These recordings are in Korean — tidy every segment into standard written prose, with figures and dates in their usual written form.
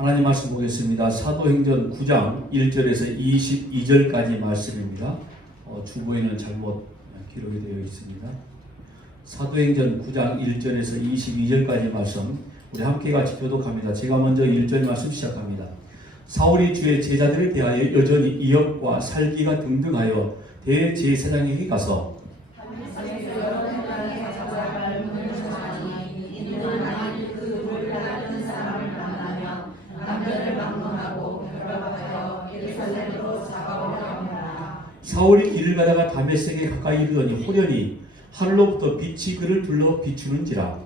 하나님 말씀 보겠습니다. 사도행전 9장 1절에서 22절까지 말씀입니다. 주보에는 잘못 기록이 되어 있습니다. 사도행전 9장 1절에서 22절까지 말씀 우리 함께 같이 교독합니다. 제가 먼저 1절 말씀 시작합니다. 사울이 주의 제자들에 대하여 여전히 이역과 살기가 등등하여 대제사장에게 가서 사울이 길을 가다가 다메섹에 가까이 이르더니 호련히 하늘로부터 빛이 그를 둘러 비추는지라.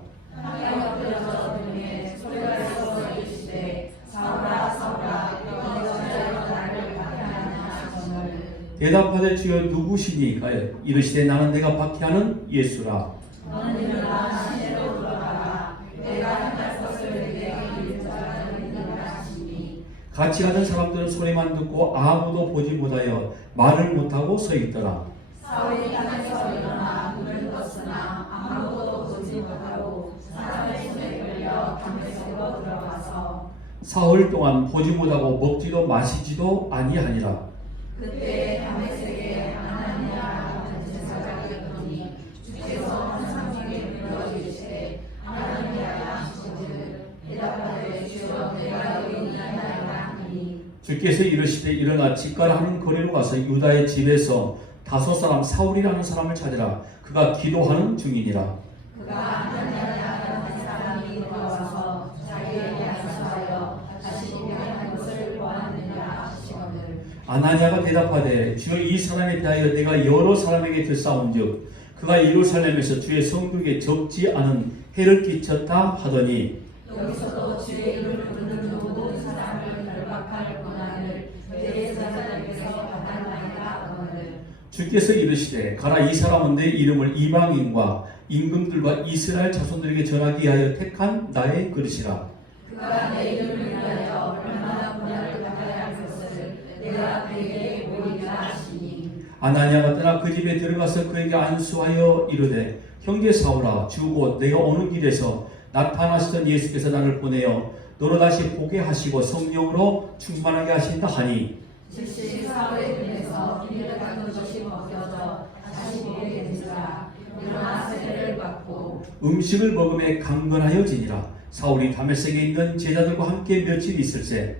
대답하되 주여 누구시니? 이르시되 나는 내가 박해하는 예수라. 너는 일어나 시내로 돌아가라. 내가 행할 것을 내게 이를 자가 있느니라 하시니. 같이 가던 사람들은 소리만 듣고 아무도 보지 못하여 말을 못하고 서 있더라. 사울이 땅에서 일어나 눈을 떴으나 아무도 보지 못하고 사람의 손에 걸려 다메섹으로 들어가서 사흘 동안 보지 못하고 먹지도 마시지도 아니하니라. 그때 다메섹에 아나니아 대제사장이 있더니 주께서 환상 중에 불러주시되 아나니아야 하시거늘 대답하되 주여 내가 여기 있나이다 하니 주께서 이르시되 일어나 집가라 하는 거리로 가서 유다의 집에서 5 사람 사울이라는 사람을 찾으라. 그가 기도하는 중이니라. 그가 아나니아라는 한 사람이 돌아와서 자기에게 안수하여 다시 보게한 것을 보았느니라 하시거늘 아나니아가 대답하되 주여 이 사람에 대하여 내가 여러 사람에게 들싸운즉 그가 예루살렘에서 주의 성도에게 적지 않은 해를 끼쳤다 하더니 여기서도 주의 이름을 부르는 모든 사람을 결박할 권한을 대제사장에게서 받았나이다 하거늘 주께서 이르시되 가라. 이 사람은 내 이름을 이방인과 임금들과 이스라엘 자손들에게 전하기 위하여 택한 나의 그릇이라. 그가 내 이름을 위하여 얼마나 고난을 받아야 할 것을 내가 그에게 보이리라 하시니 아나니아가 떠나 그 집에 들어가서 그에게 안수하여 이르되 형제 사울아 주 곧 내가 오는 길에서 나타나시던 예수께서 나를 보내어 너로 다시 보게 하시고 성령으로 충만하게 하신다 하니 즉시 사울의 눈에서 비늘을 닦은 것이 벗겨져 다시 보게 되니라. 일어나 세례를 받고 음식을 먹음에 강건하여지니라. 사울이 다메섹에 있는 제자들과 함께 며칠 있을새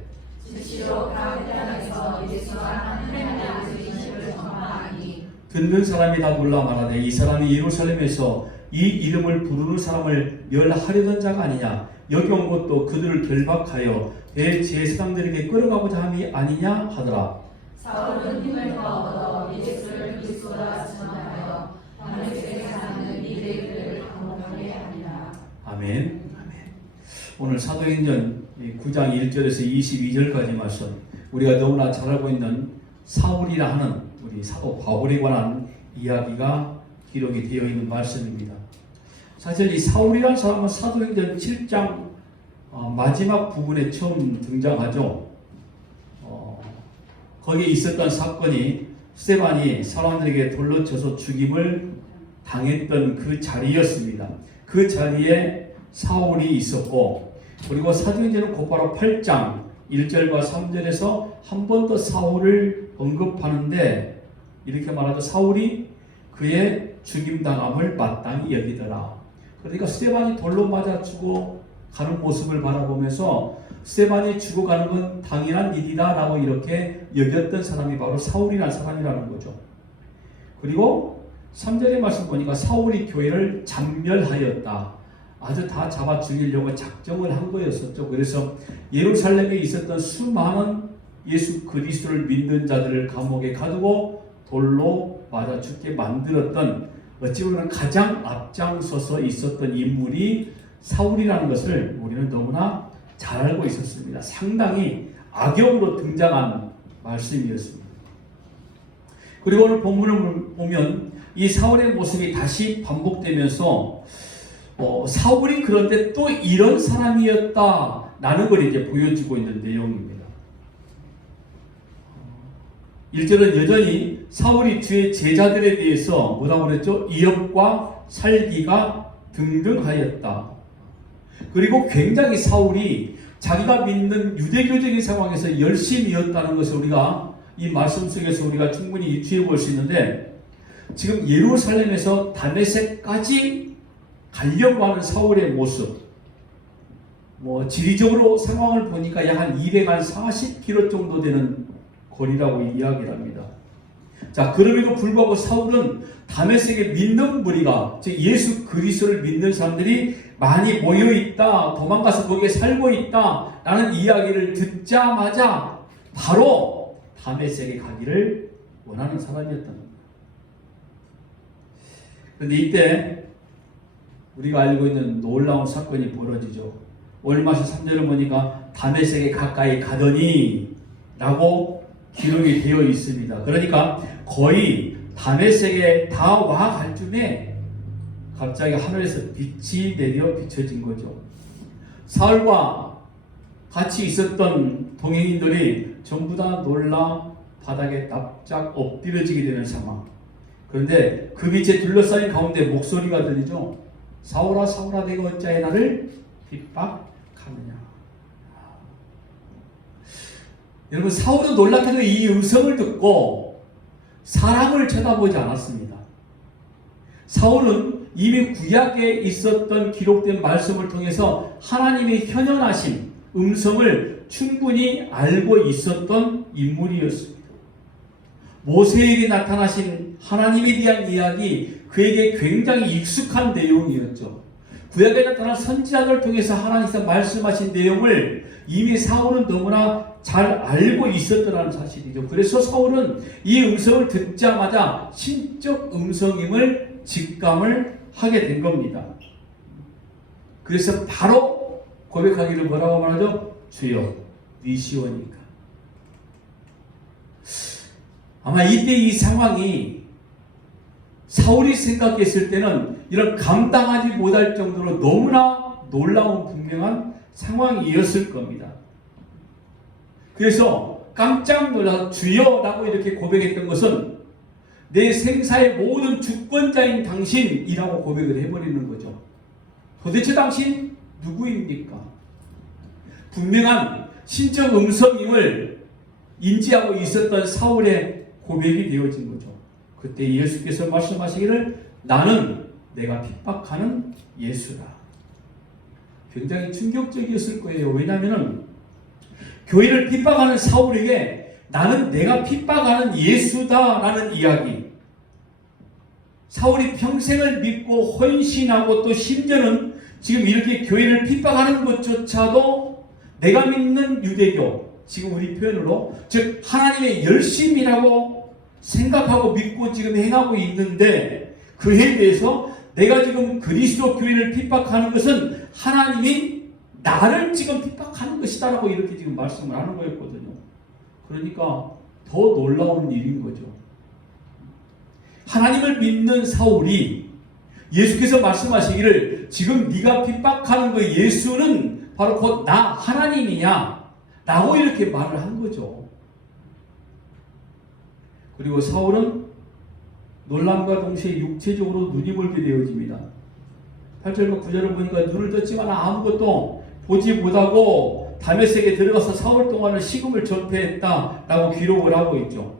즉시로 각 땅에서 예수가 하나님의 인식을 전파하니 듣는 사람이 다 놀라 말하되 이 사람이 예루살렘에서 이 이름을 부르는 사람을 멸하려던 자가 아니냐. 여기 온 것도 그들을 결박하여 대제사장들에게 끌어가고자 함이 아니냐 하더라. 사울은 힘을 더 얻어 예수를 그리스도라 전하여 다메섹에 사는 유대인들을 감옥하게 하니라. 아멘. 오늘 사도행전 9장 1절에서 22절까지 말씀 우리가 너무나 잘 알고 있는 사울이라 하는 우리 사도 바울에 관한 이야기가 기록이 되어 있는 말씀입니다. 사실 이 사울이라는 사람은 사도행전 7장 마지막 부분에 처음 등장하죠. 거기에 있었던 사건이 스데반이 사람들에게 돌로 쳐서 죽임을 당했던 그 자리였습니다. 그 자리에 사울이 있었고 그리고 사도행전은 곧바로 8장 1절과 3절에서 한 번 더 사울을 언급하는데 이렇게 말하죠. 사울이 그의 죽임당함을 마땅히 여기더라. 그러니까 스데반이 돌로 맞아 죽어 가는 모습을 바라보면서 스데반이 죽어가는 건 당연한 일이다 라고 이렇게 여겼던 사람이 바로 사울이라는 사람이라는 거죠. 그리고 3절의 말씀 보니까 사울이 교회를 잔멸하였다. 아주 다 잡아 죽이려고 작정을 한 거였었죠. 그래서 예루살렘에 있었던 수많은 예수 그리스도를 믿는 자들을 감옥에 가두고 돌로 맞아 죽게 만들었던 어찌 보면 가장 앞장서서 있었던 인물이 사울이라는 것을 우리는 너무나 잘 알고 있었습니다. 상당히 악역으로 등장한 말씀이었습니다. 그리고 오늘 본문을 보면 이 사울의 모습이 다시 반복되면서 사울이 그런데 또 이런 사람이었다라는 걸 이제 보여주고 있는 내용입니다. 1절은 여전히 사울이 주의 제자들에 대해서 뭐라고 그랬죠? 이역과 살기가 등등하였다. 그리고 굉장히 사울이 자기가 믿는 유대교적인 상황에서 열심이었다는 것을 우리가 이 말씀 속에서 우리가 충분히 유추해 볼 수 있는데, 지금 예루살렘에서 다메섹까지 가려고 하는 사울의 모습, 지리적으로 상황을 보니까 약 한 240km 정도 되는 거리라고 이야기를 합니다. 자, 그럼에도 불구하고 사울은 다메섹에 믿는 무리가, 즉 예수 그리스도를 믿는 사람들이 많이 모여 있다, 도망가서 거기에 살고 있다 라는 이야기를 듣자마자 바로 다메섹에 가기를 원하는 사람이었던 겁니다. 그런데 이때 우리가 알고 있는 놀라운 사건이 벌어지죠. 월마서 3절을 보니까 다메섹에 가까이 가더니 라고 기록이 되어 있습니다. 그러니까 거의 다메섹에 다 와갈 쯤에 갑자기 하늘에서 빛이 내려 비춰진 거죠. 사울과 같이 있었던 동행인들이 전부 다 놀라 바닥에 납작 엎드려지게 되는 상황. 그런데 그 빛에 둘러싸인 가운데 목소리가 들리죠. 사울아 사울아 내가 어찌하여 나를 핍박하느냐. 여러분, 사울은 놀랍게도 이 음성을 듣고 사람을 쳐다보지 않았습니다. 사울은 이미 구약에 있었던 기록된 말씀을 통해서 하나님의 현현하신 음성을 충분히 알고 있었던 인물이었습니다. 모세에게 나타나신 하나님에 대한 이야기, 그에게 굉장히 익숙한 내용이었죠. 구약에 나타난 선지자를 통해서 하나님께서 말씀하신 내용을 이미 사울은 너무나 잘 알고 있었더라는 사실이죠. 그래서 사울은 이 음성을 듣자마자 신적 음성임을 직감을 하게 된 겁니다. 그래서 바로 고백하기를 뭐라고 말하죠? 주여, 네 시원이니까. 아마 이때 이 상황이 사울이 생각했을 때는 이런 감당하지 못할 정도로 너무나 놀라운 분명한 상황이었을 겁니다. 그래서 깜짝 놀라서 주여라고 이렇게 고백했던 것은 내 생사의 모든 주권자인 당신이라고 고백을 해버리는 거죠. 도대체 당신 누구입니까? 분명한 신적 음성임을 인지하고 있었던 사울의 고백이 되어진 거죠. 그때 예수께서 말씀하시기를 나는 내가 핍박하는 예수다. 굉장히 충격적이었을 거예요. 왜냐하면 교회를 핍박하는 사울에게 나는 내가 핍박하는 예수다라는 이야기, 사울이 평생을 믿고 헌신하고 또 심지어는 지금 이렇게 교회를 핍박하는 것조차도 내가 믿는 유대교, 지금 우리 표현으로 즉 하나님의 열심이라고 생각하고 믿고 지금 행하고 있는데, 그에 대해서 내가 지금 그리스도 교회를 핍박하는 것은 하나님이 나를 지금 핍박하는 것이다라고 이렇게 지금 말씀을 하는 거였거든요. 그러니까 더 놀라운 일인 거죠. 하나님을 믿는 사울이 예수께서 말씀하시기를 지금 네가 핍박하는 그 예수는 바로 곧 나 하나님이냐 라고 이렇게 말을 한 거죠. 그리고 사울은 놀람과 동시에 육체적으로 눈이 멀게 되어집니다. 8절과 9절을 보니까 눈을 떴지만 아무것도 보지 못하고 다메섹에 들어가서 사흘 동안은 식음을 전폐했다라고 기록을 하고 있죠.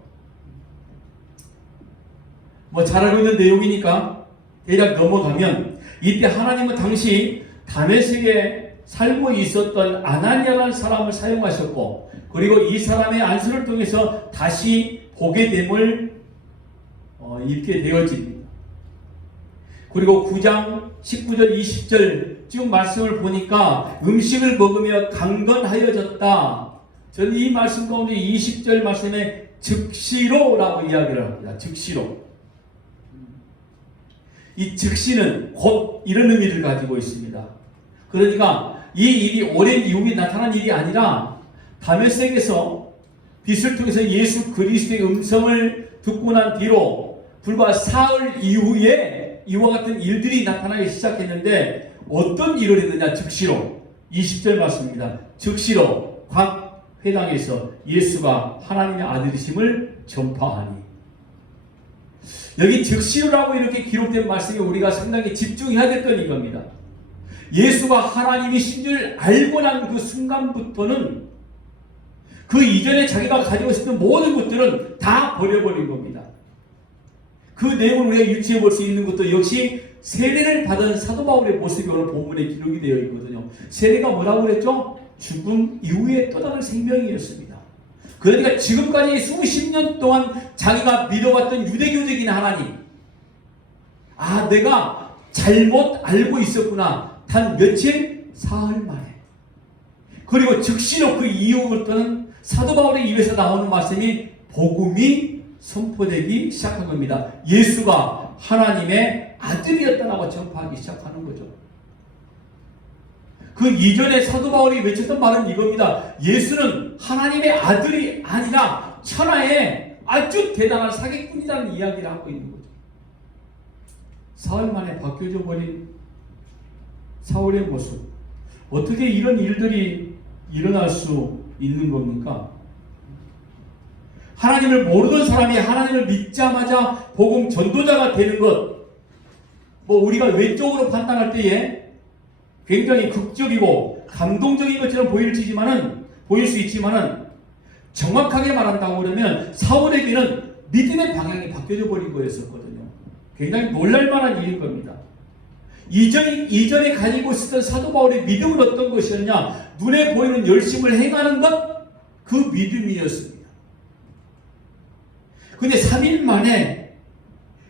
잘 알고 있는 내용이니까 대략 넘어가면, 이때 하나님은 당시 다메섹에 살고 있었던 아나니아라는 사람을 사용하셨고, 그리고 이 사람의 안수를 통해서 다시 보게 됨을 입게 되어집니다. 그리고 9장 19절 20절 지금 말씀을 보니까 음식을 먹으며 강건하여졌다. 저는 이 말씀 가운데 20절 말씀에 즉시로라고 이야기를 합니다. 즉시로. 이 즉시는 곧 이런 의미를 가지고 있습니다. 그러니까 이 일이 오랜 이후에 나타난 일이 아니라 다메섹에서 빛을 통해서 예수 그리스도의 음성을 듣고 난 뒤로 불과 사흘 이후에 이와 같은 일들이 나타나기 시작했는데, 어떤 일을 했느냐? 즉시로 20절 말씀입니다. 즉시로 각 회당에서 예수가 하나님의 아들이심을 전파하니. 여기 즉시로라고 이렇게 기록된 말씀에 우리가 상당히 집중해야 될 건 이겁니다. 예수가 하나님이신 줄 알고 난 그 순간부터는 그 이전에 자기가 가지고 있었던 모든 것들은 다 버려버린 겁니다. 그 내용을 우리가 유추해 볼 수 있는 것도 역시 세례를 받은 사도 바울의 모습이 오늘 본문에 기록이 되어 있거든요. 세례가 뭐라고 그랬죠? 죽음 이후의 또 다른 생명이었습니다. 그러니까 지금까지 수십 년 동안 자기가 믿어왔던 유대교적인 하나님, 내가 잘못 알고 있었구나. 단 며칠? 사흘 만에. 그리고 즉시로 그 이후부터는 사도 바울의 입에서 나오는 말씀이 복음이 선포되기 시작한 겁니다. 예수가 하나님의 아들이었다라고 전파하기 시작하는 거죠. 그 이전에 사도 바울이 외쳤던 말은 이겁니다. 예수는 하나님의 아들이 아니라 천하의 아주 대단한 사기꾼이라는 이야기를 하고 있는 거죠. 사흘 만에 바뀌어져 버린 사울의 모습. 어떻게 이런 일들이 일어날 수 있는 겁니까? 하나님을 모르던 사람이 하나님을 믿자마자 복음 전도자가 되는 것, 우리가 외적으로 판단할 때에 굉장히 극적이고 감동적인 것처럼 보일 수 있지만은 정확하게 말한다고 그러면 사울에게는 믿음의 방향이 바뀌어져 버린 거였었거든요. 굉장히 놀랄만한 일인 겁니다. 이전에 가지고 있었던 사도 바울의 믿음은 어떤 것이었냐? 눈에 보이는 열심을 행하는 것, 그 믿음이었습니다. 근데 3일 만에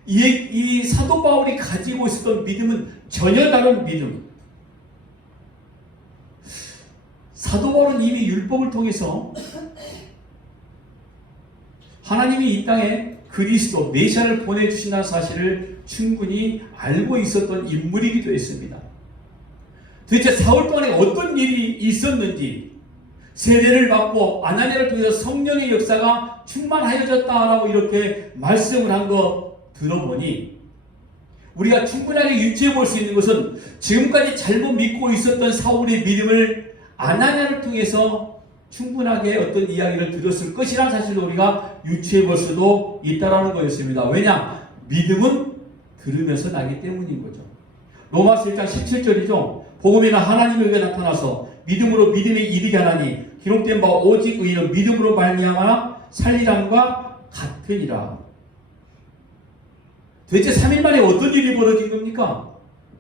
이 사도 바울이 가지고 있었던 믿음은 전혀 다른 믿음. 사도 바울은 이미 율법을 통해서 하나님이 이 땅에 그리스도 메시아를 보내주신다는 사실을 충분히 알고 있었던 인물이기도 했습니다. 도대체 사울 동안에 어떤 일이 있었는지, 세례를 받고 아나니아를 통해서 성령의 역사가 충만하여졌다라고 이렇게 말씀을 한 거 들어보니 우리가 충분하게 유추해 볼 수 있는 것은 지금까지 잘못 믿고 있었던 사울의 믿음을 아나니아를 통해서 충분하게 어떤 이야기를 들었을 것이라는 사실을 우리가 유추해 볼 수도 있다라는 거였습니다. 왜냐? 믿음은 들으면서 나기 때문인 거죠. 로마서 1장 17절이죠. 복음에는 하나님에게 나타나서 믿음으로 믿음에 이르게 하나니 기록된 바 오직 의인은 믿음으로 말미암아 살리람과 같으니라. 도대체 3일 만에 어떤 일이 벌어진 겁니까?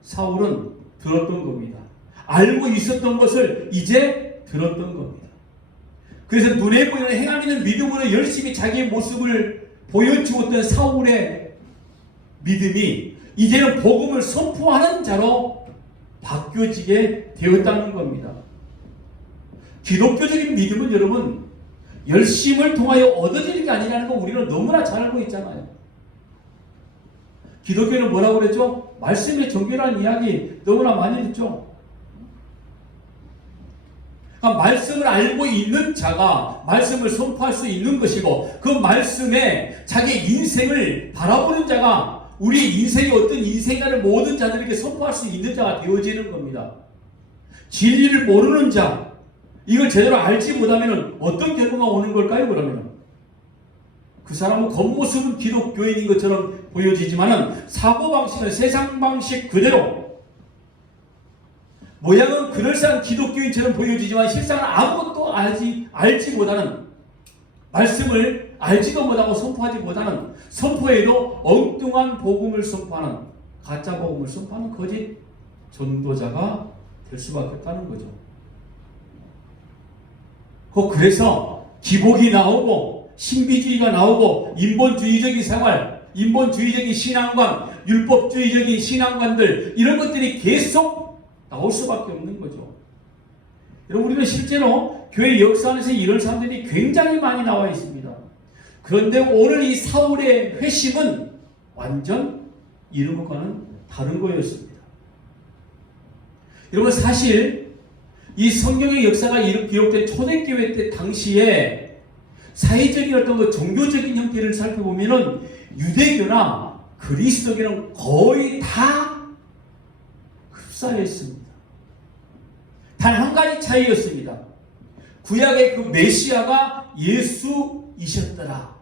사울은 들었던 겁니다. 알고 있었던 것을 이제 들었던 겁니다. 그래서 눈에 보이는 행함있는 믿음으로 열심히 자기의 모습을 보여주었던 사울의 믿음이 이제는 복음을 선포하는 자로 바뀌어지게 되었다는 겁니다. 기독교적인 믿음은 여러분 열심을 통하여 얻어지는 게 아니라는 거 우리는 너무나 잘 알고 있잖아요. 기독교는 뭐라고 그랬죠? 말씀의 정결한 이야기 너무나 많이 듣죠. 그러니까 말씀을 알고 있는 자가 말씀을 선포할 수 있는 것이고 그 말씀에 자기 인생을 바라보는 자가 우리 인생이 어떤 인생이라는 모든 자들에게 선포할 수 있는 자가 되어지는 겁니다. 진리를 모르는 자, 이걸 제대로 알지 못하면 어떤 결과가 오는 걸까요? 그러면 그 사람은 겉모습은 기독교인인 것처럼 보여지지만 사고방식은 세상 방식 그대로, 모양은 그럴싸한 기독교인처럼 보여지지만 실상은 아무것도 알지 못하는, 말씀을 알지도 못하고 선포하지 못하는, 선포에도 엉뚱한 복음을 선포하는, 가짜 복음을 선포하는 거짓 전도자가 될 수밖에 없다는 거죠. 그래서 기복이 나오고 신비주의가 나오고 인본주의적인 생활, 인본주의적인 신앙관, 율법주의적인 신앙관들, 이런 것들이 계속 나올 수밖에 없는 거죠. 여러분, 우리는 실제로 교회 역사 안에서 이런 사람들이 굉장히 많이 나와 있습니다. 그런데 오늘 이 사울의 회심은 완전 이런 것과는 다른 거였습니다. 여러분, 사실 이 성경의 역사가 기록된 초대교회 때 당시에 사회적인 어떤 그 종교적인 형태를 살펴보면은 유대교나 그리스도교는 거의 다 흡사했습니다. 단 한 가지 차이였습니다. 구약의 그 메시아가 예수이셨더라.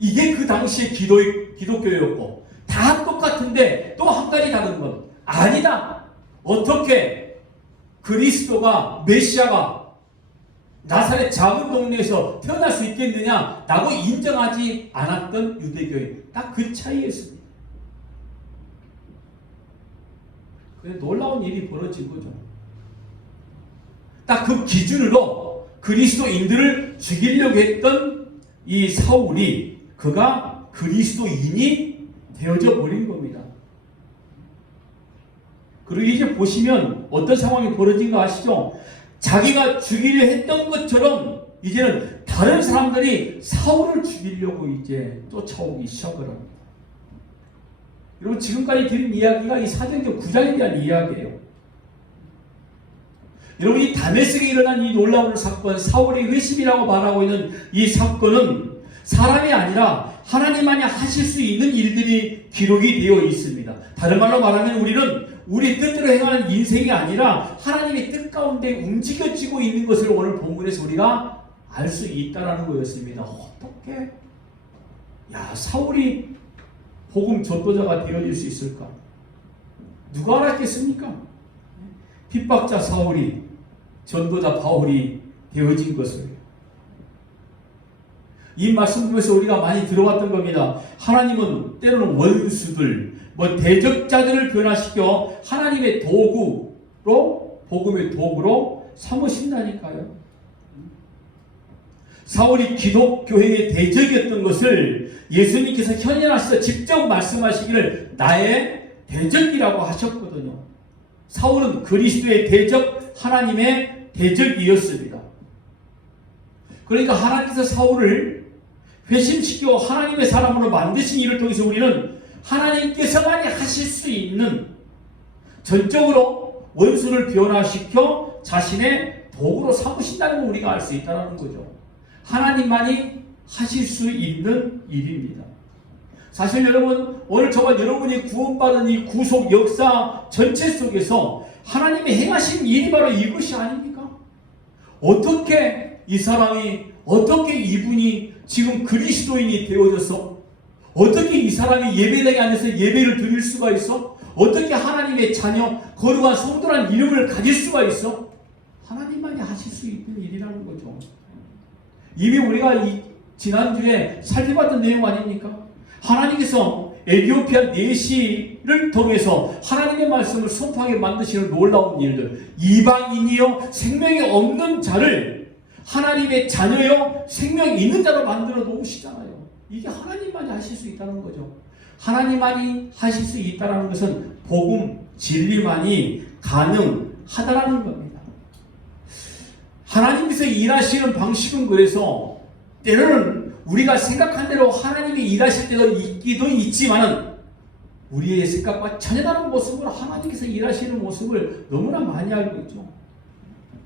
이게 그 당시의 기독교였고 다 똑같은데 또 한 가지 다른 건 아니다. 어떻게 그리스도가 메시아가 나사렛 작은 동네에서 태어날 수 있겠느냐라고 인정하지 않았던 유대교회, 딱 그 차이였습니다. 그래서 놀라운 일이 벌어진 거죠. 딱 그 기준으로 그리스도인들을 죽이려고 했던 이 사울이 그가 그리스도인이 되어져 버린 겁니다. 그리고 이제 보시면 어떤 상황이 벌어진 거 아시죠? 자기가 죽이려 했던 것처럼 이제는 다른 사람들이 사울을 죽이려고 이제 쫓아오기 시작을 합니다. 여러분, 지금까지 드린 이야기가 이 사도행전 9장에 대한 이야기예요. 여러분, 이 다메섹에 일어난 이 놀라운 사건, 사울의 회심이라고 말하고 있는 이 사건은 사람이 아니라 하나님만이 하실 수 있는 일들이 기록이 되어 있습니다. 다른 말로 말하면 우리는 우리 뜻대로 행하는 인생이 아니라 하나님의 뜻 가운데 움직여지고 있는 것을 오늘 본문에서 우리가 알 수 있다는 거였습니다. 어떻게 사울이 복음 전도자가 되어질 수 있을까? 누가 알았겠습니까? 핍박자 사울이 전도자 바울이 되어진 것을. 이 말씀 중에서 우리가 많이 들어왔던 겁니다. 하나님은 때로는 원수들, 대적자들을 변화시켜 하나님의 도구로, 복음의 도구로 삼으신다니까요. 사울이 기독교회의 대적이었던 것을 예수님께서 현현하셔서 직접 말씀하시기를 나의 대적이라고 하셨거든요. 사울은 그리스도의 대적, 하나님의 대적이었습니다. 그러니까 하나님께서 사울을 회심시켜 하나님의 사람으로 만드신 일을 통해서 우리는 하나님께서만이 하실 수 있는, 전적으로 원수를 변화시켜 자신의 도구로 삼으신다는 걸 우리가 알 수 있다는 거죠. 하나님만이 하실 수 있는 일입니다. 사실 여러분, 오늘 저와 여러분이 구원받은 이 구속 역사 전체 속에서 하나님이 행하신 일이 바로 이것이 아닙니까? 어떻게 이 사람이, 어떻게 이분이 지금 그리스도인이 되어져서, 어떻게 이 사람이 예배당에 앉아서 예배를 드릴 수가 있어? 어떻게 하나님의 자녀, 거룩한 성도라는 이름을 가질 수가 있어? 하나님만이 하실 수 있는 일이라는 거죠. 이미 우리가 지난주에 살펴봤던 내용 아닙니까? 하나님께서 에티오피아 내시를 통해서 하나님의 말씀을 선포하게 만드시는 놀라운 일들, 이방인이요 생명이 없는 자를 하나님의 자녀요 생명이 있는 자로 만들어 놓으시잖아요. 이게 하나님만이 하실 수 있다는 거죠. 하나님만이 하실 수 있다는 것은 복음, 진리만이 가능하다는 겁니다. 하나님께서 일하시는 방식은 그래서 때로는 우리가 생각한 대로 하나님이 일하실 때도 있기도 있지만은 우리의 생각과 전혀 다른 모습으로 하나님께서 일하시는 모습을 너무나 많이 알고 있죠.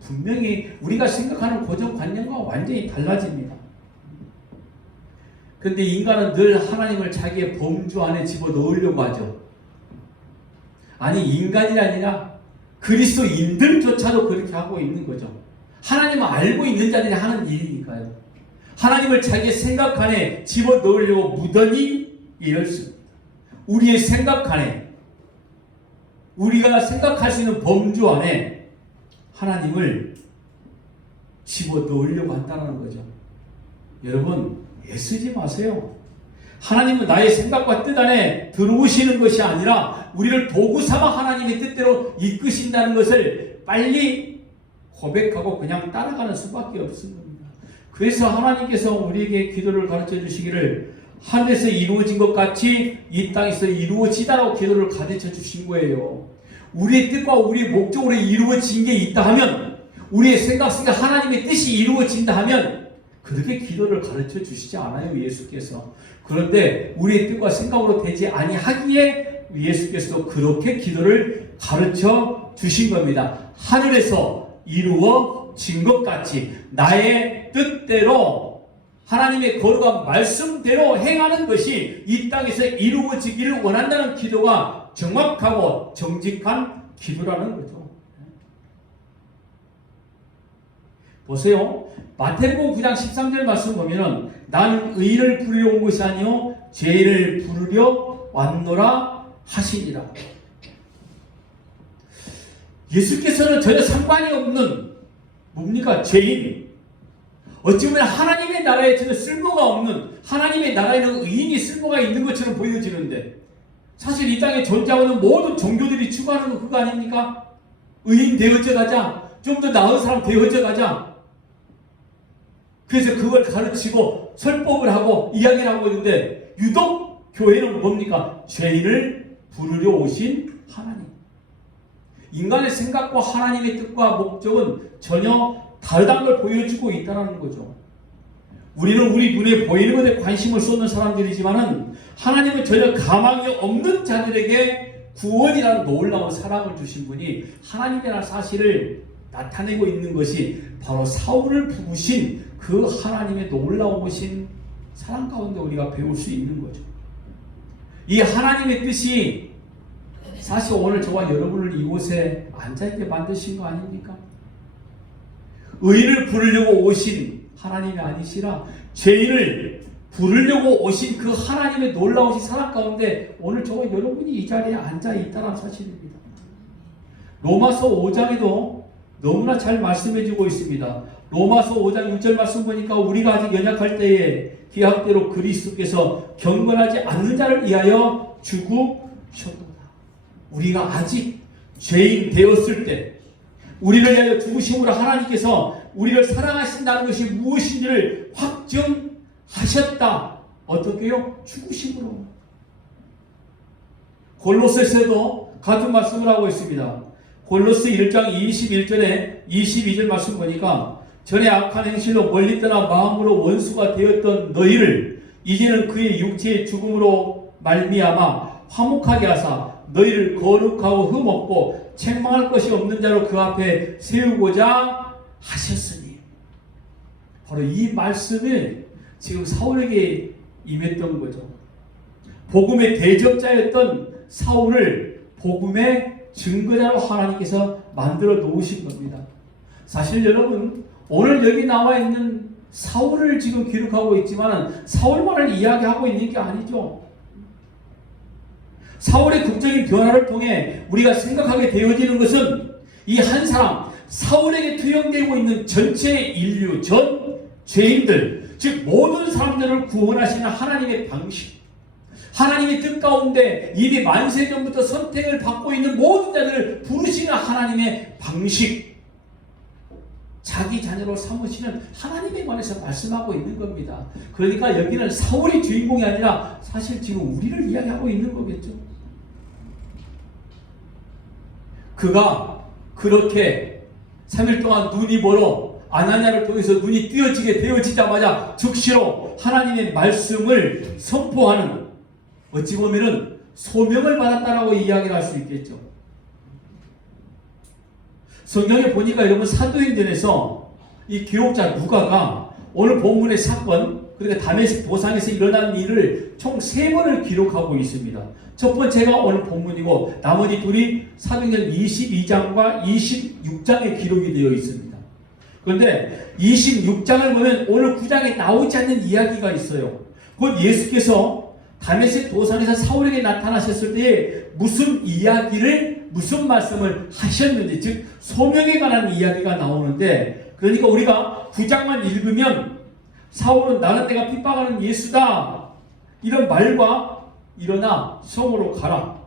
분명히 우리가 생각하는 고정관념과 완전히 달라집니다. 그런데 인간은 늘 하나님을 자기의 범주 안에 집어넣으려고 하죠. 아니, 인간이 아니라 그리스도인들조차도 그렇게 하고 있는 거죠. 하나님을 알고 있는 자들이 하는 일이니까요. 하나님을 자기의 생각 안에 집어넣으려고 무던히 일을 씁니다. 우리의 생각 안에, 우리가 생각할 수 있는 범주 안에 하나님을 집어넣으려고 한다는 거죠. 여러분, 애쓰지 마세요. 하나님은 나의 생각과 뜻 안에 들어오시는 것이 아니라 우리를 도구 삼아 하나님의 뜻대로 이끄신다는 것을 빨리 고백하고 그냥 따라가는 수밖에 없습니다. 그래서 하나님께서 우리에게 기도를 가르쳐 주시기를 하늘에서 이루어진 것 같이 이 땅에서 이루어지다라고 기도를 가르쳐 주신 거예요. 우리의 뜻과 우리의 목적으로 이루어진 게 있다 하면, 우리의 생각 속에 하나님의 뜻이 이루어진다 하면 그렇게 기도를 가르쳐 주시지 않아요, 예수께서. 그런데 우리의 뜻과 생각으로 되지 아니하기에 예수께서도 그렇게 기도를 가르쳐 주신 겁니다. 하늘에서 이루어진 것 같이 나의 뜻대로 하나님의 거룩한 말씀대로 행하는 것이 이 땅에서 이루어지기를 원한다는 기도가 정확하고 정직한 기도라는 거죠. 보세요. 마태복음 9장 13절 말씀 보면은 나는 의를 부르려 온 것이 아니요 죄를 부르려 왔노라 하시니라. 예수께서는 전혀 상관이 없는 뭡니까? 죄인. 어찌 보면 하나님의 나라에 전혀 쓸모가 없는, 하나님의 나라에는 의인이 쓸모가 있는 것처럼 보여지는데 사실 이 땅에 존재하는 모든 종교들이 추구하는 거 그거 아닙니까? 의인 되어져 가자. 좀 더 나은 사람 되어져 가자. 그래서 그걸 가르치고 설법을 하고 이야기를 하고 있는데 유독 교회는 뭡니까? 죄인을 부르려 오신 하나님. 인간의 생각과 하나님의 뜻과 목적은 전혀 다르다는 걸 보여주고 있다는 거죠. 우리는 우리 눈에 보이는 것에 관심을 쏟는 사람들이지만은 하나님은 전혀 가망이 없는 자들에게 구원이라는 놀라운 사랑을 주신 분이 하나님이라는 사실을 나타내고 있는 것이 바로 사울을 부르신 그 하나님의 놀라우신 사랑 가운데 우리가 배울 수 있는 거죠. 이 하나님의 뜻이 사실 오늘 저와 여러분을 이곳에 앉아있게 만드신 거 아닙니까? 의인을 부르려고 오신 하나님이 아니시라 죄인을 부르려고 오신 그 하나님의 놀라우신 사랑 가운데 오늘 저와 여러분이 이 자리에 앉아있다는 사실입니다. 로마서 5장에도 너무나 잘 말씀해주고 있습니다. 로마서 5장 6절 말씀 보니까 우리가 아직 연약할 때에 기약대로 그리스도께서 경건하지 않는 자를 위하여 죽으셨도다. 우리가 아직 죄인 되었을 때 우리를 위하여 죽으심으로 하나님께서 우리를 사랑하신다는 것이 무엇인지를 확증하셨다. 어떻게요? 죽으심으로. 골로새서도 같은 말씀을 하고 있습니다. 골로새 1장 21절에 22절 말씀 보니까 전에 악한 행실로 멀리 떠나 마음으로 원수가 되었던 너희를 이제는 그의 육체의 죽음으로 말미암아 화목하게 하사 너희를 거룩하고 흠없고 책망할 것이 없는 자로 그 앞에 세우고자 하셨으니. 바로 이 말씀을 지금 사울에게 임했던 거죠. 복음의 대적자였던 사울을 복음의 증거자로 하나님께서 만들어 놓으신 겁니다. 사실 여러분 오늘 여기 나와 있는 사울을 지금 기록하고 있지만 사울만을 이야기하고 있는 게 아니죠. 사울의 극적인 변화를 통해 우리가 생각하게 되어지는 것은 이 한 사람 사울에게 투영되고 있는 전체 인류 전 죄인들 즉 모든 사람들을 구원하시는 하나님의 방식, 하나님의 뜻 가운데 이미 만세 전부터 선택을 받고 있는 모든 자들을 부르시는 하나님의 방식, 자기 자녀로 삼으시는 하나님에 관해서 말씀하고 있는 겁니다. 그러니까 여기는 사울이 주인공이 아니라 사실 지금 우리를 이야기하고 있는 거겠죠. 그가 그렇게 3일 동안 눈이 멀어 아나니아를 통해서 눈이 띄어지게 되어지자마자 즉시로 하나님의 말씀을 선포하는, 어찌 보면은 소명을 받았다라고 이야기를 할 수 있겠죠. 성경에 보니까 여러분 사도행전에서 이 기록자 누가가 오늘 본문의 사건, 그러니까 다메섹 도상에서 일어난 일을 총 3번을 기록하고 있습니다. 첫 번째가 오늘 본문이고 나머지 둘이 사도행전 22장과 26장에 기록이 되어 있습니다. 그런데 26장을 보면 오늘 9장에 나오지 않는 이야기가 있어요. 곧 예수께서 다메섹 도상에서 사울에게 나타나셨을 때에 무슨 이야기를, 무슨 말씀을 하셨는지, 즉 소명에 관한 이야기가 나오는데, 그러니까 우리가 9장만 읽으면 사울은 나는 내가 핍박하는 예수다 이런 말과 일어나 성으로 가라,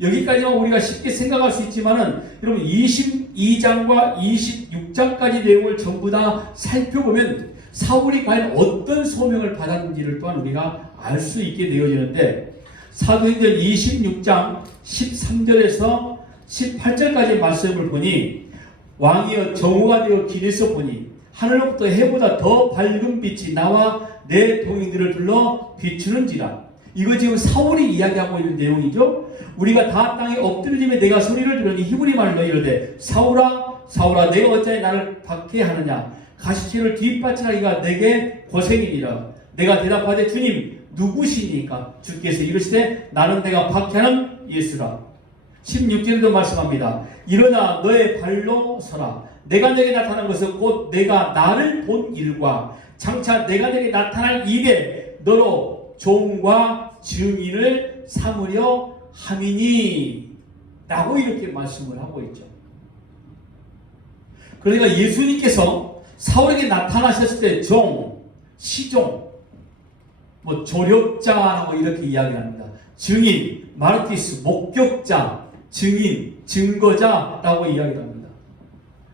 여기까지만 우리가 쉽게 생각할 수 있지만은 여러분 22장과 26장까지 내용을 전부 다 살펴보면 사울이 과연 어떤 소명을 받았는지를 또한 우리가 알 수 있게 되어지는데, 사도행전 26장 13절에서 18절까지 말씀을 보니 왕이여 정오가 되어 길에서 보니 하늘로부터 해보다 더 밝은 빛이 나와 내 동행들을 불러 비추는지라. 이거 지금 사울이 이야기하고 있는 내용이죠. 우리가 다 땅에 엎드림에 내가 소리를 들으니 히브리 말로 이르되 사울아 사울아 내가 어찌하여 나를 박해하느냐. 가시치를 뒷받침하기가 내게 고생이니라. 내가 대답하되 주님 누구시니까? 주께서 이르시되 나는 내가 박해하는 예수라. 16절에도 말씀합니다. 일어나 너의 발로 서라. 내가 내게 나타난 것은 곧 내가 나를 본 일과 장차 내가 내게 나타날 일에 너로 종과 증인을 삼으려 함이니. 라고 이렇게 말씀을 하고 있죠. 그러니까 예수님께서 사울에게 나타나셨을 때 종, 시종, 조력자라고 이렇게 이야기합니다. 증인, 마르티스, 목격자, 증인, 증거자라고 이야기합니다.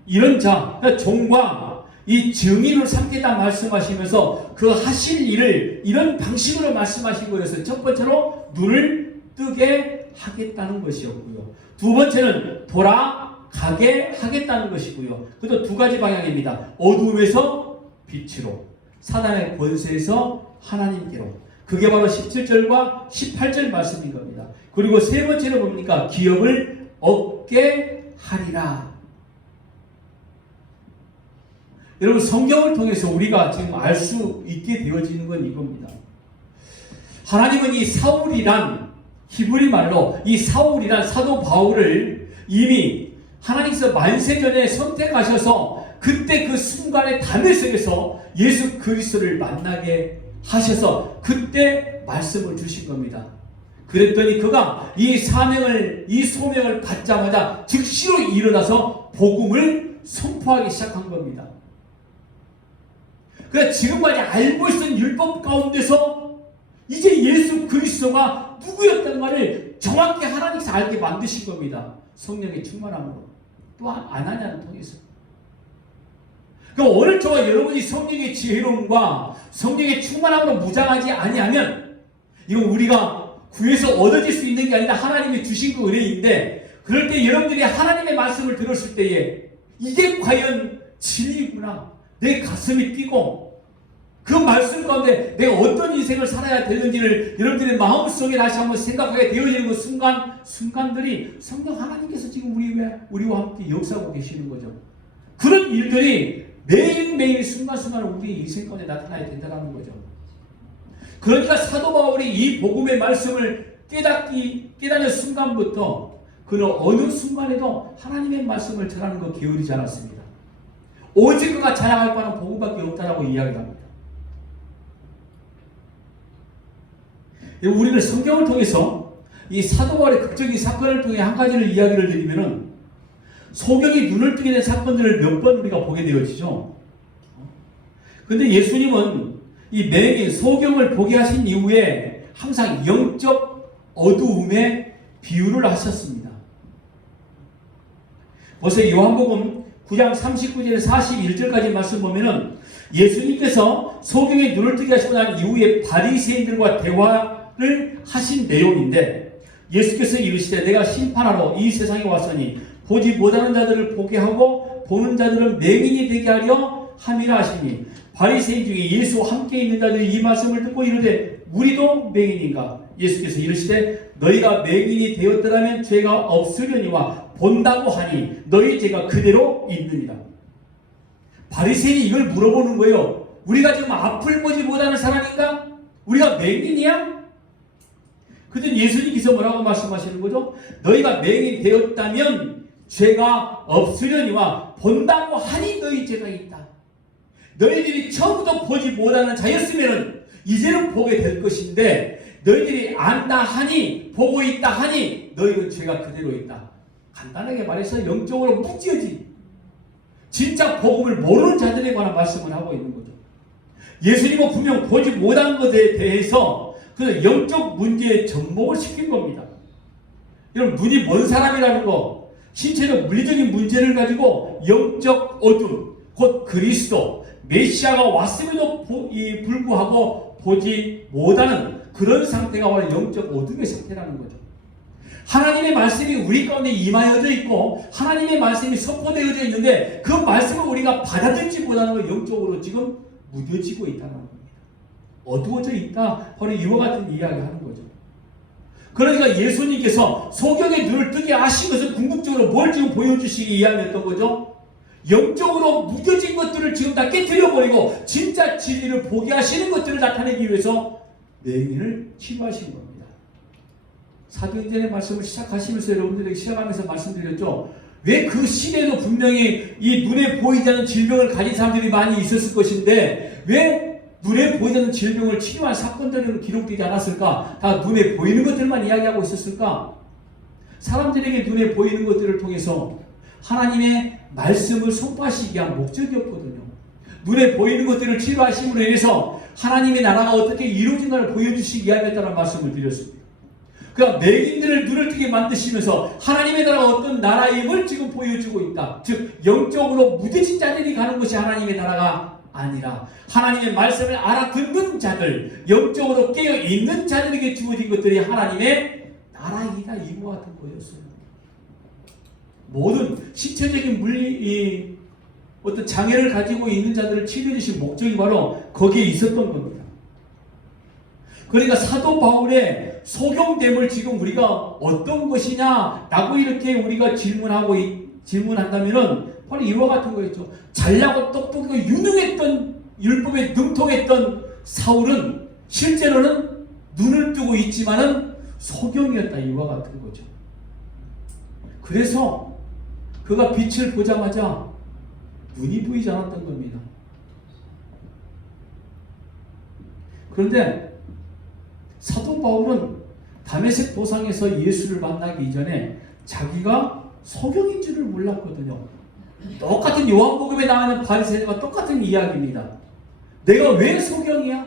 이런 자, 그러니까 종과 이 증인을 삼겠다 말씀하시면서 그 하실 일을 이런 방식으로 말씀하신 거여서 첫 번째로 눈을 뜨게 하겠다는 것이었고요. 두 번째는 돌아가게 하겠다는 것이고요. 그것도 두 가지 방향입니다. 어둠에서 빛으로, 사단의 권세에서 하나님께로. 그게 바로 17절과 18절 말씀인 겁니다. 그리고 세 번째는 뭡니까? 기업을 얻게 하리라. 여러분, 성경을 통해서 우리가 지금 알 수 있게 되어지는 건 이겁니다. 하나님은 이 사울이란, 히브리 말로 이 사울이란 사도 바울을 이미 하나님께서 만세전에 선택하셔서 그때 그 순간의 담의 속에서 예수 그리스도를 만나게 하셔서 그때 말씀을 주신 겁니다. 그랬더니 그가 이 사명을, 이 소명을 받자마자 즉시로 일어나서 복음을 선포하기 시작한 겁니다. 그러니까 지금까지 알고 있던 율법 가운데서 이제 예수 그리스도가 누구였던가를 정확히 하나님께서 알게 만드신 겁니다. 성령의 충만함으로. 또 아나니아를 통해서. 그럼 오늘 저와 여러분이 성령의 지혜로움과 성령의 충만함으로 무장하지 아니하면 이건 우리가 구해서 얻어질 수 있는 게 아니라 하나님이 주신 그 은혜인데, 그럴 때 여러분들이 하나님의 말씀을 들었을 때에 이게 과연 진리구나, 내 가슴이 뛰고 그 말씀 가운데 내가 어떤 인생을 살아야 되는지를 여러분들의 마음속에 다시 한번 생각하게 되어지는 그 순간들이 성령 하나님께서 지금 우리와 함께 역사하고 계시는 거죠. 그런 일들이 매일매일 순간순간 우리의 인생 가운데 나타나야 된다는 거죠. 그러니까 사도 바울이 이 복음의 말씀을 깨닫는 순간부터 그는 어느 순간에도 하나님의 말씀을 전하는 거 게으르지 않았습니다. 오직 그가 자랑할 바는 복음밖에 없다라고 이야기합니다. 우리는 성경을 통해서 이 사도 바울의 극적인 사건을 통해 한 가지를 이야기를 드리면은 소경이 눈을 뜨게 된 사건들을 몇 번 우리가 보게 되어지죠. 근데 예수님은 이 맹인 소경을 보게 하신 이후에 항상 영적 어두움에 비유를 하셨습니다. 보세요. 요한복음 9장 39절에서 41절까지 말씀 보면은 예수님께서 소경의 눈을 뜨게 하시고 난 이후에 바리새인들과 대화를 하신 내용인데, 예수께서 이르시되 내가 심판하러 이 세상에 왔으니 보지 못하는 자들을 보게 하고 보는 자들은 맹인이 되게 하려 함이라 하시니, 바리새인 중에 예수와 함께 있는 자들이 이 말씀을 듣고 이르되 우리도 맹인인가? 예수께서 이르시되 너희가 맹인이 되었더라면 죄가 없으려니와 본다고 하니 너희 죄가 그대로 있느니라. 바리새인이 이걸 물어보는 거예요. 우리가 지금 앞을 보지 못하는 사람인가? 우리가 맹인이야? 그때 예수님께서 뭐라고 말씀하시는 거죠? 너희가 맹인 되었다면 죄가 없으려니와 본다고 하니 너희 죄가 있다. 너희들이 처음부터 보지 못하는 자였으면 이제는 보게 될 것인데, 너희들이 안다 하니 보고 있다 하니 너희는 죄가 그대로 있다. 간단하게 말해서 영적으로 무지어진 진짜 복음을 모르는 자들에 관한 말씀을 하고 있는 거죠. 예수님은 분명 보지 못한 것에 대해서 그 영적 문제에 접목을 시킨 겁니다. 여러분, 눈이 먼 사람이라는 거, 신체적 물리적인 문제를 가지고 영적 어둠, 곧 그리스도 메시아가 왔음에도 불구하고 보지 못하는 그런 상태가 바로 영적 어둠의 상태라는 거죠. 하나님의 말씀이 우리 가운데 임하여져 있고 하나님의 말씀이 선포되어져 있는데 그 말씀을 우리가 받아들이지 못하는 걸 영적으로 지금 무뎌지고 있다는 겁니다. 어두워져 있다. 바로 이와 같은 이야기하는 거죠. 그러니까 예수님께서 소경의 눈을 뜨게 하신 것은 궁극적으로 뭘 지금 보여주시기 위함이었던 거죠? 영적으로 무뎌진 것들을 지금 다 깨뜨려버리고 진짜 진리를 보게 하시는 것들을 나타내기 위해서 맹인을 치유하신 겁니다. 사도행전의 말씀을 시작하시면서 여러분들에게 시작하면서 말씀드렸죠. 왜 그 시대에도 분명히 이 눈에 보이지 않는 질병을 가진 사람들이 많이 있었을 것인데 왜 눈에 보이지 않는 질병을 치유한 사건들은 기록되지 않았을까? 다 눈에 보이는 것들만 이야기하고 있었을까? 사람들에게 눈에 보이는 것들을 통해서 하나님의 말씀을 선포하시기 위한 목적이었거든요. 눈에 보이는 것들을 치료하심으로 인해서 하나님의 나라가 어떻게 이루어진가를 보여주시기 위함이었다는 말씀을 드렸습니다. 그러니까 매gin들을 눈을 뜨게 만드시면서 하나님의 나라가 어떤 나라임을 지금 보여주고 있다. 즉 영적으로 무뎌진 자들이 가는 것이 하나님의 나라가 아니라 하나님의 말씀을 알아듣는 자들, 영적으로 깨어있는 자들에게 주어진 것들이 하나님의 나라이다, 이와 같은 거였어요. 모든 신체적인 어떤 장애를 가지고 있는 자들을 치료해주신 목적이 바로 거기에 있었던 겁니다. 그러니까 사도 바울의 소경됨을 지금 우리가 어떤 것이냐 라고 이렇게 우리가 질문한다면은 바로 이와 같은 거였죠. 잘나고 똑똑하고 유능했던, 율법에 능통했던 사울은 실제로는 눈을 뜨고 있지만은 소경이었다, 이와 같은 거죠. 그래서 그가 빛을 보자마자 눈이 보이지 않았던 겁니다. 그런데 사도 바울은 다메섹 도상에서 예수를 만나기 이전에 자기가 소경인 줄을 몰랐거든요. 똑같은 요한복음에 나오는 바리새인과 똑같은 이야기입니다. 내가 왜 소경이야?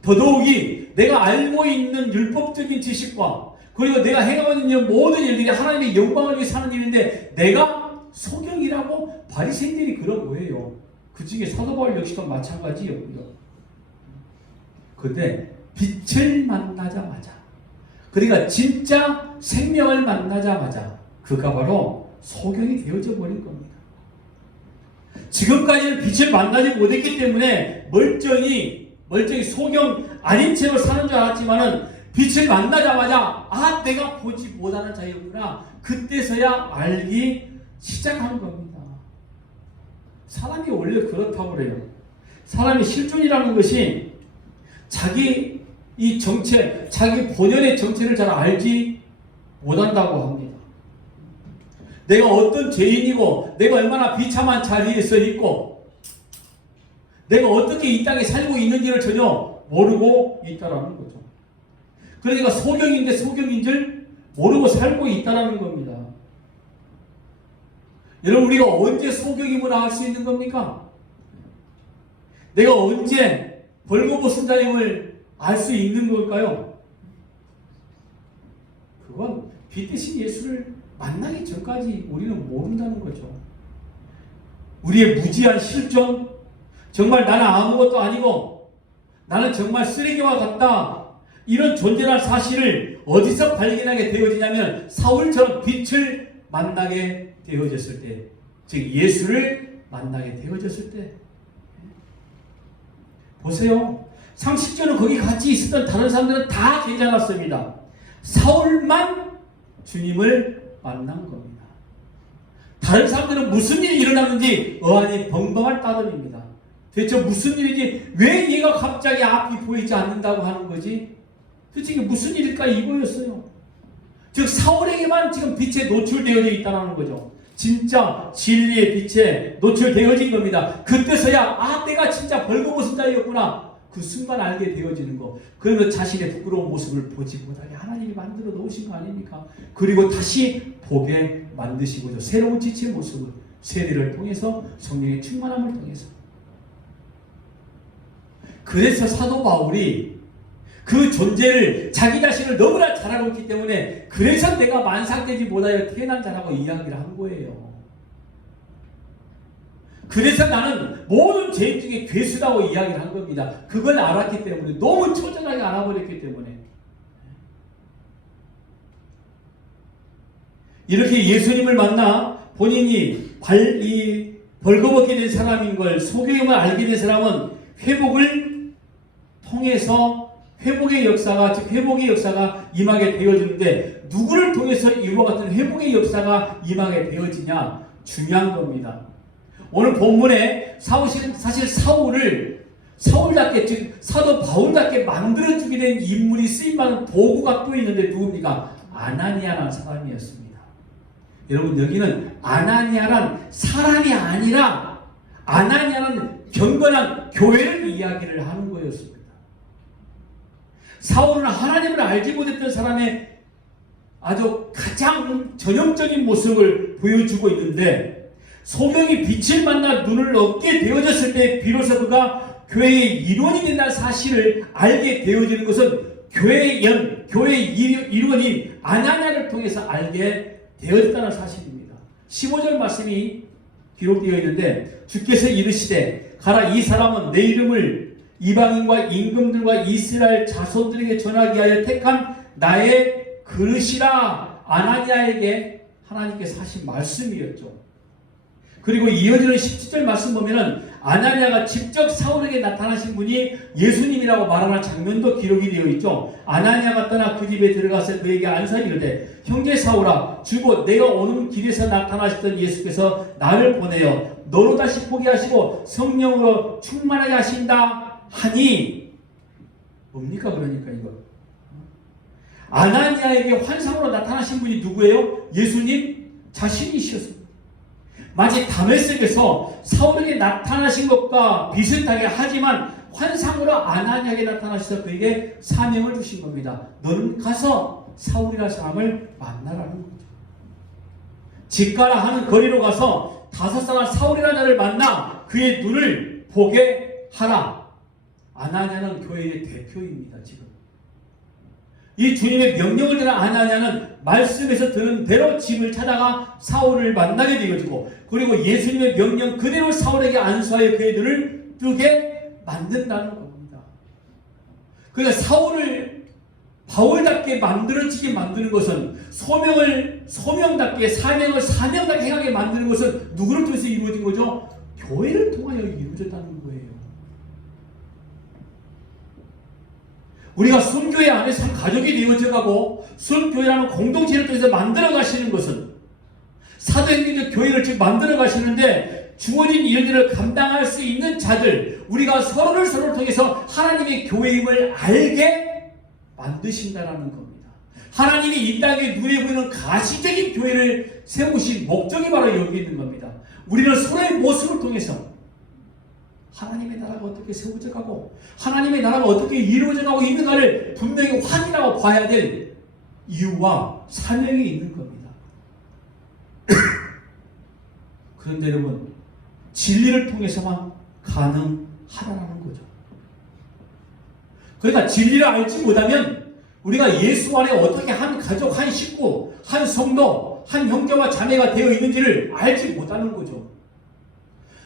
더더욱이 내가 알고 있는 율법적인 지식과 그리고 내가 행하고 있는 모든 일들이 하나님의 영광을 위해 사는 일인데 내가 소경이라고 바리새인들이 그런 거예요. 그 중에 사도 바울 역시도 마찬가지였고요. 그런데 빛을 만나자마자, 그러니까 진짜 생명을 만나자마자 그가 바로 소경이 되어져 버린 겁니다. 지금까지는 빛을 만나지 못했기 때문에 멀쩡히 소경 아닌 채로 사는 줄 알았지만은 빛을 만나자마자 내가 보지 못하는 자였구나, 그때서야 알기 시작한 겁니다. 사람이 원래 그렇다고 그래요. 사람이 실존이라는 것이 자기 이 정체, 자기 본연의 정체를 잘 알지 못한다고 합니다. 내가 어떤 죄인이고 내가 얼마나 비참한 자리에 서 있고 내가 어떻게 이 땅에 살고 있는지를 전혀 모르고 있다라는 거죠. 그러니까 소경인데 소경인 줄 모르고 살고 있다라는 겁니다. 여러분, 우리가 언제 소경임을 알 수 있는 겁니까? 내가 언제 벌거벗은 자임을 알 수 있는 걸까요? 그건 빛 대신 예수를 만나기 전까지 우리는 모른다는 거죠. 우리의 무지한 실존, 정말 나는 아무것도 아니고 나는 정말 쓰레기와 같다, 이런 존재란 사실을 어디서 발견하게 되어지냐면 사울처럼 빛을 만나게 되어졌을 때, 즉 예수를 만나게 되어졌을 때. 보세요. 상식적으로 거기 같이 있었던 다른 사람들은 다 괜찮았습니다. 사울만 주님을 만난 겁니다. 다른 사람들은 무슨 일이 일어났는지 어안이 벙벙할 따름입니다. 대체 무슨 일이지? 왜 얘가 갑자기 앞이 보이지 않는다고 하는 거지? 도대체 무슨 일일까, 이거였어요. 즉 사울에게만 지금 빛에 노출되어져 있다는 거죠. 진짜 진리의 빛에 노출되어진 겁니다. 그때서야 내가 진짜 벌거벗은 자였구나, 그 순간 알게 되어지는 거. 그러면 자신의 부끄러운 모습을 보지 못하게 하나님이 만들어 놓으신 거 아닙니까? 그리고 다시 보게 만드시고죠. 새로운 지체의 모습을 세례를 통해서, 성령의 충만함을 통해서. 그래서 사도 바울이 그 존재를, 자기 자신을 너무나 잘 알고 있기 때문에 그래서 내가 만삭되지 못하여 태어난 자라고 이야기를 한 거예요. 그래서 나는 모든 죄인 중에 괴수라고 이야기를 한 겁니다. 그걸 알았기 때문에, 너무 초절하게 알아버렸기 때문에. 이렇게 예수님을 만나 본인이 벌거벗게 된 사람인 걸, 소경임을 알게 된 사람은 회복을 통해서 회복의 역사가, 즉 회복의 역사가 임하게 되어지는데, 누구를 통해서 이와 같은 회복의 역사가 임하게 되어지냐, 중요한 겁니다. 오늘 본문에 사실 사울을 사울답게, 즉 사도 바울답게 만들어주게 된 인물이 쓰임받은 도구가 또 있는데 누굽니까? 아나니아라는 사람이었습니다. 여러분, 여기는 아나니아란 사람이 아니라 아나니아라는 경건한 교회를 이야기를 하는 거였습니다. 사울은 하나님을 알지 못했던 사람의 아주 가장 전형적인 모습을 보여주고 있는데, 소명이 빛을 만나 눈을 얻게 되어졌을 때 비로소 그가 교회의 일원이 된다는 사실을 알게 되어지는 것은 교회의 일원인 아나니아를 통해서 알게 되어졌다는 사실입니다. 15절 말씀이 기록되어 있는데, 주께서 이르시되 가라, 이 사람은 내 이름을 이방인과 임금들과 이스라엘 자손들에게 전하기 위하여 택한 나의 그릇이라. 아나니아에게 하나님께서 하신 말씀이었죠. 그리고 이어지는 17절 말씀 보면은 아나니아가 직접 사울에게 나타나신 분이 예수님이라고 말하는 장면도 기록이 되어 있죠. 아나니아가 떠나 그 집에 들어가서 그에게 안수하여 이르되 형제 사울아, 주고 내가 오는 길에서 나타나셨던 예수께서 나를 보내어 너로 다시 보게 하시고 성령으로 충만하게 하신다 하니. 뭡니까 그러니까 이거? 아나니아에게 환상으로 나타나신 분이 누구예요? 예수님 자신이셨습니다. 마치 다메섹에서 사울에게 나타나신 것과 비슷하게 하지만 환상으로 아나니아에게 나타나셔서 그에게 사명을 주신 겁니다. 너는 가서 사울이라는 사람을 만나라는 거죠. 집가라 하는 거리로 가서 다섯 사람 사울이라는 자를 만나 그의 눈을 보게 하라. 아나니아는 교회의 대표입니다. 지금 이 주님의 명령을 들은 아나니아는 말씀에서 들은 대로 집을 찾아가 사울을 만나게 되어지고, 그리고 예수님의 명령 그대로 사울에게 안수하여 그의 눈을 뜨게 만든다는 겁니다. 그러니까 사울을 바울답게 만들어지게 만드는 것은, 소명답게, 사명을 사명답게 행하게 만드는 것은 누구를 통해서 이루어진 거죠? 교회를 통하여 이루어졌다는 거예요. 우리가 순교회 안에서 가족이 되어져가고 순교회라는 공동체를 통해서 만들어 가시는 것은, 사도행전적 교회를 지금 만들어 가시는데 주어진 일들을 감당할 수 있는 자들, 우리가 서로를 통해서 하나님의 교회임을 알게 만드신다라는 겁니다. 하나님이 이 땅에 눈에 보이는 가시적인 교회를 세우신 목적이 바로 여기 있는 겁니다. 우리는 서로의 모습을 통해서 하나님의 나라가 어떻게 세워져 가고 하나님의 나라가 어떻게 이루어져 가고 있는가를 분명히 확인하고 봐야 될 이유와 사명이 있는 겁니다. 그런데 여러분, 진리를 통해서만 가능하다는 거죠. 그러니까 진리를 알지 못하면 우리가 예수 안에 어떻게 한 가족, 한 식구, 한 성도, 한 형제와 자매가 되어 있는지를 알지 못하는 거죠.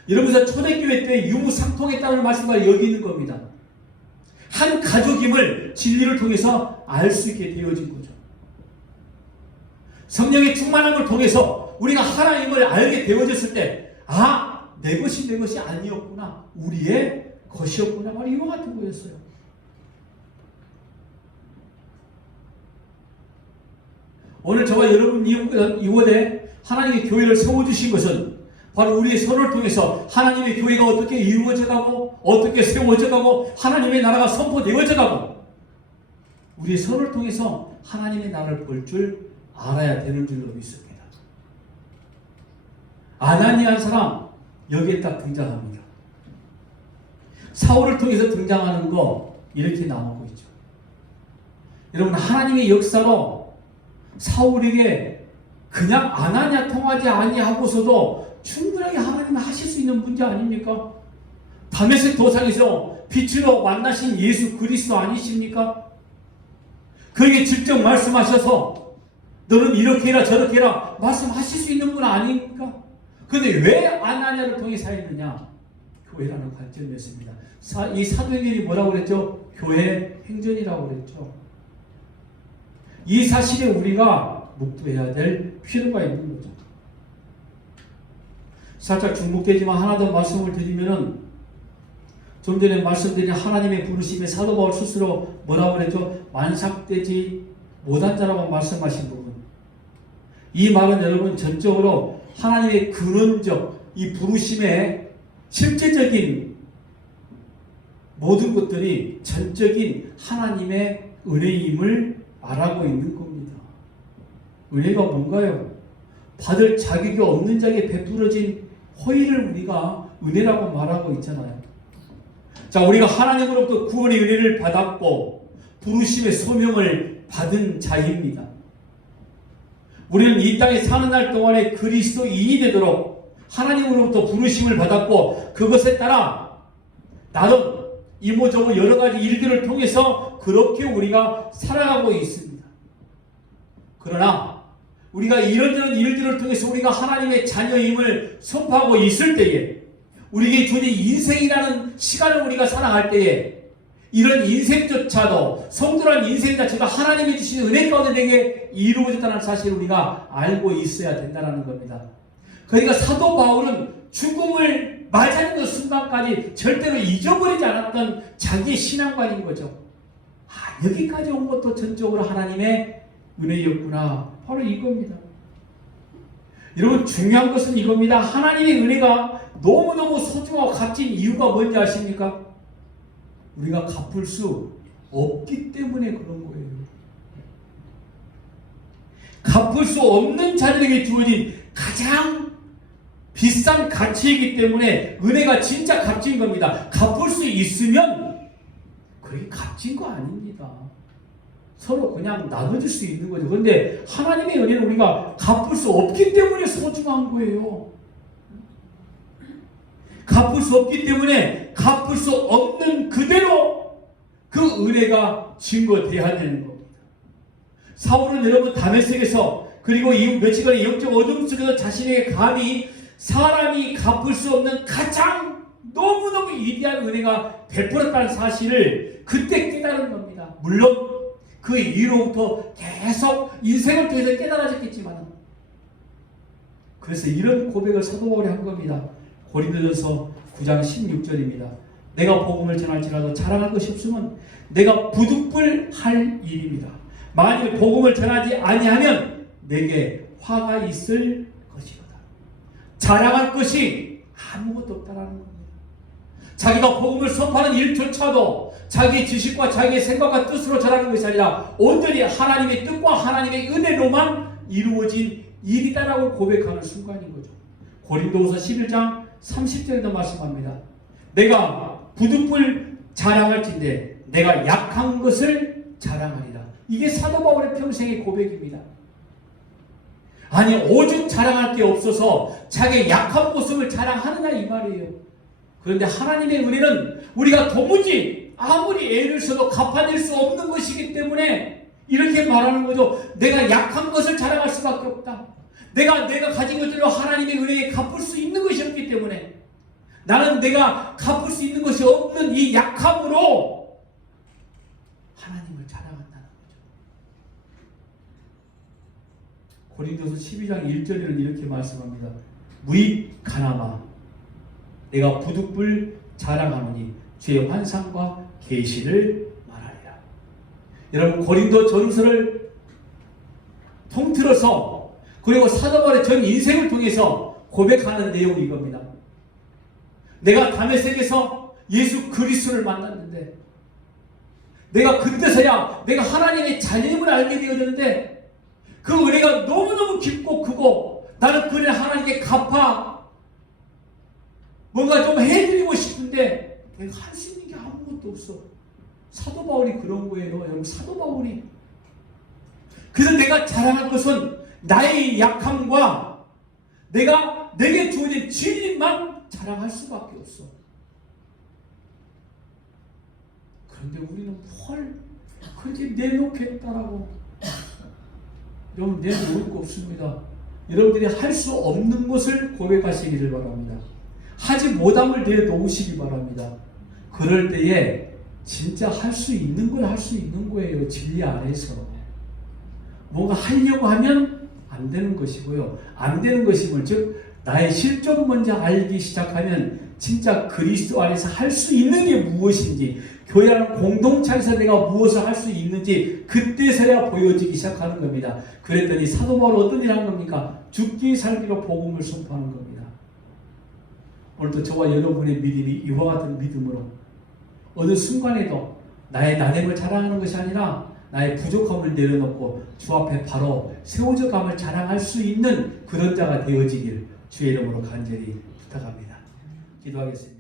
여러분들 초대교회 때 유무상통했다는 말씀을 여기 있는 겁니다. 한 가족임을 진리를 통해서 알 수 있게 되어진 거죠. 성령의 충만함을 통해서 우리가 하나님을 알게 되어졌을 때, 아, 내 것이 아니었구나, 우리의 것이었구나, 바로 이와 같은 거였어요. 오늘 저와 여러분 이곳에 하나님의 교회를 세워주신 것은 바로 우리의 서로를 통해서 하나님의 교회가 어떻게 이루어져 가고 어떻게 세워져 가고 하나님의 나라가 선포되어져 가고 우리의 서로를 통해서 하나님의 나라를 볼 줄 알아야 되는 줄로 믿습니다. 아나니아 한 사람 여기에 딱 등장합니다. 사울을 통해서 등장하는 거 이렇게 나오고 있죠. 여러분, 하나님의 역사로 사울에게 그냥 아나니아 통하지 아니하고서도 충분하게 하나님이 하실 수 있는 문제 아닙니까? 다메섹 도상에서 빛으로 만나신 예수 그리스도 아니십니까? 그에게 직접 말씀하셔서 너는 이렇게 해라 저렇게 해라 말씀하실 수 있는 분 아닙니까? 그런데 왜 아나니아를 통해 사했느냐? 교회라는 관점이었습니다. 이 사도행전이 뭐라고 그랬죠? 교회 행전이라고 그랬죠. 이 사실에 우리가 묵도해야 될 필요가 있는 거죠. 살짝 중복되지만 하나 더 말씀을 드리면은, 좀 전에 말씀드린 하나님의 부르심에 사도 바울 스스로 뭐라고 그랬죠? 만삭되지 못한 자라고 말씀하신 부분. 이 말은 여러분 전적으로 하나님의 근원적 이 부르심의 실제적인 모든 것들이 전적인 하나님의 은혜임을 말하고 있는 겁니다. 은혜가 뭔가요? 받을 자격이 없는 자에게 베풀어진 호의를 우리가 은혜라고 말하고 있잖아요. 자, 우리가 하나님으로부터 구원의 은혜를 받았고 부르심의 소명을 받은 자입니다. 우리는 이 땅에 사는 날 동안에 그리스도인이 되도록 하나님으로부터 부르심을 받았고 그것에 따라 나름 이모저모 여러 가지 일들을 통해서 그렇게 우리가 살아가고 있습니다. 그러나 우리가 이런저런 일들을 통해서 우리가 하나님의 자녀임을 선포하고 있을 때에 우리에게 주어진 인생이라는 시간을 우리가 살아갈 때에 이런 인생조차도 성도란 인생 자체가 하나님이 주신 은혜 가운데 내게 이루어졌다는 사실을 우리가 알고 있어야 된다는 겁니다. 그러니까 사도 바울은 죽음을 맞이하는 그 순간까지 절대로 잊어버리지 않았던 자기의 신앙관인 거죠. 여기까지 온 것도 전적으로 하나님의 은혜였구나. 바로 이겁니다. 여러분 중요한 것은 이겁니다. 하나님의 은혜가 너무너무 소중하고 값진 이유가 뭔지 아십니까? 우리가 갚을 수 없기 때문에 그런 거예요. 갚을 수 없는 자들에게 주어진 가장 비싼 가치이기 때문에 은혜가 진짜 값진 겁니다. 갚을 수 있으면 그게 값진 거 아닙니다. 서로 그냥 나눠줄 수 있는 거죠. 그런데 하나님의 은혜는 우리가 갚을 수 없기 때문에 소중한 거예요. 갚을 수 없기 때문에 갚을 수 없는 그대로 그 은혜가 증거돼야 되는 겁니다. 사울은 여러분 다메섹에서 그리고 이 며칠간의 영적 어둠 속에서 자신에게 감히 사람이 갚을 수 없는 가장 너무너무 위대한 은혜가 베풀었다는 사실을 그때 깨달은 겁니다. 물론 그 이후로부터 계속 인생을 통해서 깨달아졌겠지만 그래서 이런 고백을 사도 바울이 한 겁니다. 고린도전서 9장 16절입니다. 내가 복음을 전할지라도 자랑할 것이 없으면 내가 부득불 할 일입니다. 만일 복음을 전하지 아니하면 내게 화가 있을 것이로다. 자랑할 것이 아무것도 없다라는 겁니다. 자기가 복음을 선포하는 일조차도 자기의 지식과 자기의 생각과 뜻으로 전하는 것이 아니라 온전히 하나님의 뜻과 하나님의 은혜로만 이루어진 일이다라고 고백하는 순간인 거죠. 고린도후서 11장 30절에도 말씀합니다. 내가 부득불 자랑할진대 내가 약한 것을 자랑하리라. 이게 사도 바울의 평생의 고백입니다. 아니 오죽 자랑할 게 없어서 자기의 약한 모습을 자랑하느냐 이 말이에요. 그런데 하나님의 은혜는 우리가 도무지 아무리 애를 써도 갚아낼 수 없는 것이기 때문에 이렇게 말하는 거죠. 내가 약한 것을 자랑할 수밖에 없다. 내가 가진 것들로 하나님의 은혜에 갚을 수 있는 것이 없기 때문에 나는 내가 갚을 수 있는 것이 없는 이 약함으로 하나님을 자랑한다는 거죠. 고린도서 12장 1절에는 이렇게 말씀합니다. 무익하나마 내가 부득불 자랑하노니 주의 환상과 계시를 말하리라. 여러분 고린도 전서를 통틀어서 그리고 사도 바울의 전 인생을 통해서 고백하는 내용이 이겁니다. 내가 다메섹에서 예수 그리스도를 만났는데 내가 그때서야 내가 하나님의 자녀임을 알게 되었는데 그 은혜가 너무너무 깊고 크고 나는 그 은혜를 하나님께 갚아 뭔가 좀 해드리고 싶은데 내가 할 수 있는 게 아무것도 없어. 사도 바울이 그런 거예요. 여러분 사도 바울이. 그래서 내가 자랑할 것은 나의 약함과 내게 주어진 진리만 자랑할 수밖에 없어. 그런데 우리는 뭘 그렇게 내놓겠다라고. 여러분 내놓을 거 없습니다. 여러분들이 할 수 없는 것을 고백하시기를 바랍니다. 하지 못함을 내놓으시기 바랍니다. 그럴 때에 진짜 할 수 있는 걸 할 수 있는 거예요. 진리 안에서. 뭔가 하려고 하면 안 되는 것이고요. 안 되는 것이면 즉 나의 실존 먼저 알기 시작하면 진짜 그리스도 안에서 할 수 있는 게 무엇인지 교회라는 공동체 안에서 내가 무엇을 할 수 있는지 그때서야 보여지기 시작하는 겁니다. 그랬더니 사도 바울은 어떤 일을 한 겁니까? 죽기 살기로 복음을 선포하는 겁니다. 오늘도 저와 여러분의 믿음이 이와 같은 믿음으로 어느 순간에도 나의 나됨을 자랑하는 것이 아니라 나의 부족함을 내려놓고 주 앞에 바로 세워져 감을 자랑할 수 있는 그런 자가 되어지길 주의 이름으로 간절히 부탁합니다. 기도하겠습니다.